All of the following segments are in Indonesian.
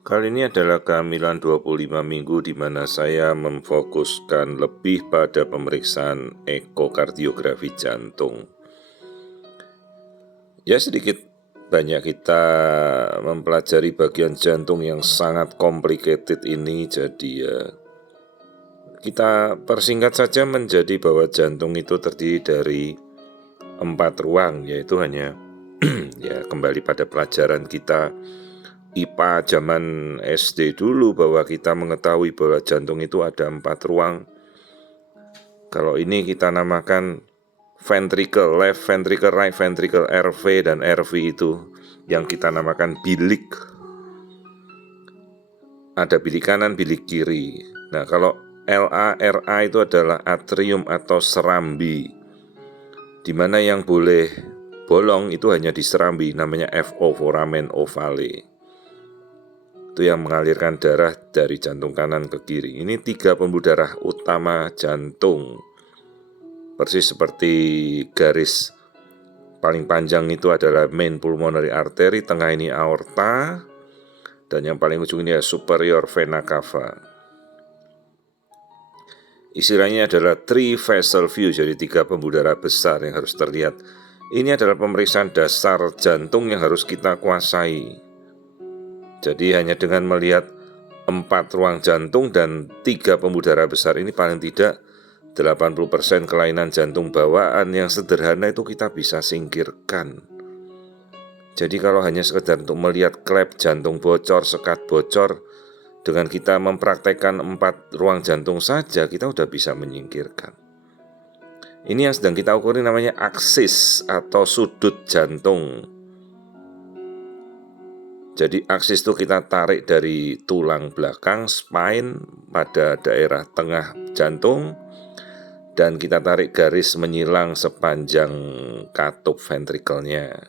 Kali ini adalah kehamilan 25 minggu di mana saya memfokuskan lebih pada pemeriksaan ekokardiografi jantung. Ya, sedikit banyak kita mempelajari bagian jantung yang sangat complicated ini, jadi ya kita persingkat saja menjadi bahwa jantung itu terdiri dari 4 ruang, yaitu hanya ya kembali pada pelajaran kita IPA zaman SD dulu bahwa kita mengetahui bahwa jantung itu ada 4 ruang. Kalau ini kita namakan ventricle, left ventricle, right ventricle, RV dan RV itu yang kita namakan bilik. Ada bilik kanan, bilik kiri. Nah, kalau LA, RA itu adalah atrium atau serambi, di mana yang boleh bolong itu hanya di serambi, namanya FO, foramen ovale. Itu yang mengalirkan darah dari jantung kanan ke kiri. Ini 3 pembuluh darah utama jantung. Persis seperti garis paling panjang itu adalah main pulmonary artery, tengah ini aorta, dan yang paling ujung ini superior vena cava. Istilahnya adalah 3 vessel view, jadi 3 pembuluh darah besar yang harus terlihat. Ini adalah pemeriksaan dasar jantung yang harus kita kuasai. Jadi hanya dengan melihat 4 ruang jantung dan 3 pembuluh darah besar ini paling tidak 80% kelainan jantung bawaan yang sederhana itu kita bisa singkirkan. Jadi kalau hanya sekedar untuk melihat klep jantung bocor, sekat bocor, dengan kita mempraktekkan 4 ruang jantung saja kita udah bisa menyingkirkan. Ini yang sedang kita ukuri namanya aksis atau sudut jantung. Jadi aksis itu kita tarik dari tulang belakang, spine, pada daerah tengah jantung, dan kita tarik garis menyilang sepanjang katup ventrikelnya.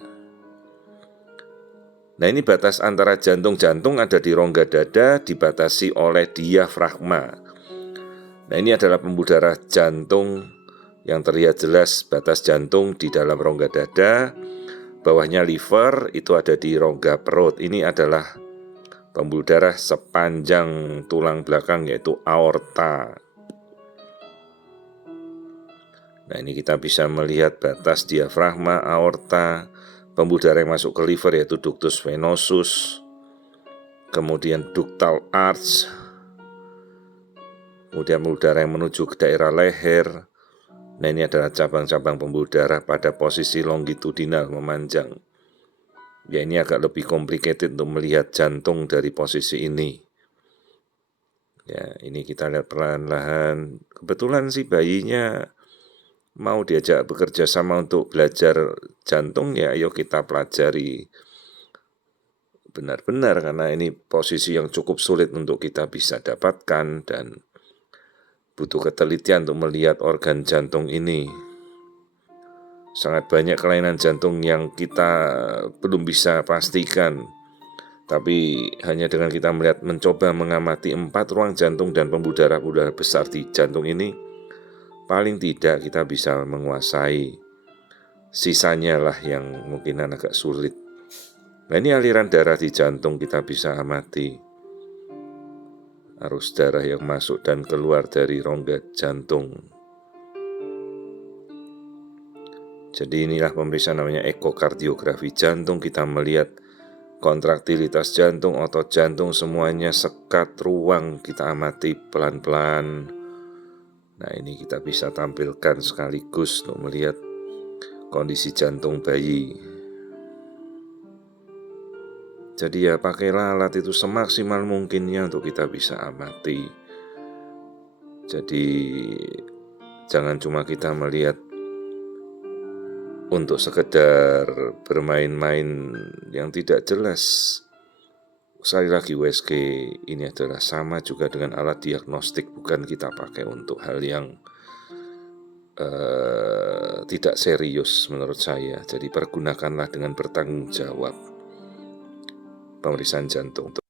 Nah, ini batas antara jantung-jantung ada di rongga dada, dibatasi oleh diafragma. Nah, ini adalah pembuluh darah jantung yang terlihat jelas batas jantung di dalam rongga dada. Bawahnya liver, itu ada di rongga perut. Ini adalah pembuluh darah sepanjang tulang belakang, yaitu aorta. Nah, ini kita bisa melihat batas diafragma, aorta, pembuluh darah yang masuk ke liver yaitu ductus venosus, kemudian ductal arch, kemudian pembuluh darah yang menuju ke daerah leher. Nah, ini adalah cabang-cabang pembuluh darah pada posisi longitudinal memanjang. Ya, ini agak lebih complicated untuk melihat jantung dari posisi ini. Ya, ini kita lihat perlahan-lahan. Kebetulan sih bayinya mau diajak bekerja sama untuk belajar jantung, ya ayo kita pelajari benar-benar, karena ini posisi yang cukup sulit untuk kita bisa dapatkan dan butuh ketelitian untuk melihat organ jantung ini. Sangat banyak kelainan jantung yang kita belum bisa pastikan, tapi hanya dengan kita mencoba mengamati 4 ruang jantung dan pembuluh darah besar di jantung ini, paling tidak kita bisa menguasai. Sisanya lah yang mungkin agak sulit. Nah, ini aliran darah di jantung kita bisa amati. Arus darah yang masuk dan keluar dari rongga jantung. Jadi inilah pemeriksaan namanya ekokardiografi jantung. Kita melihat kontraktilitas jantung, otot jantung, semuanya, sekat, ruang, kita amati pelan-pelan. Nah, ini kita bisa tampilkan sekaligus untuk melihat kondisi jantung bayi. Jadi ya pakailah alat itu semaksimal mungkinnya untuk kita bisa amati. Jadi jangan cuma kita melihat untuk sekedar bermain-main yang tidak jelas. Sekali lagi USG ini adalah sama juga dengan alat diagnostik, bukan kita pakai untuk hal yang tidak serius menurut saya. Jadi pergunakanlah dengan bertanggung jawab pemeriksaan jantung.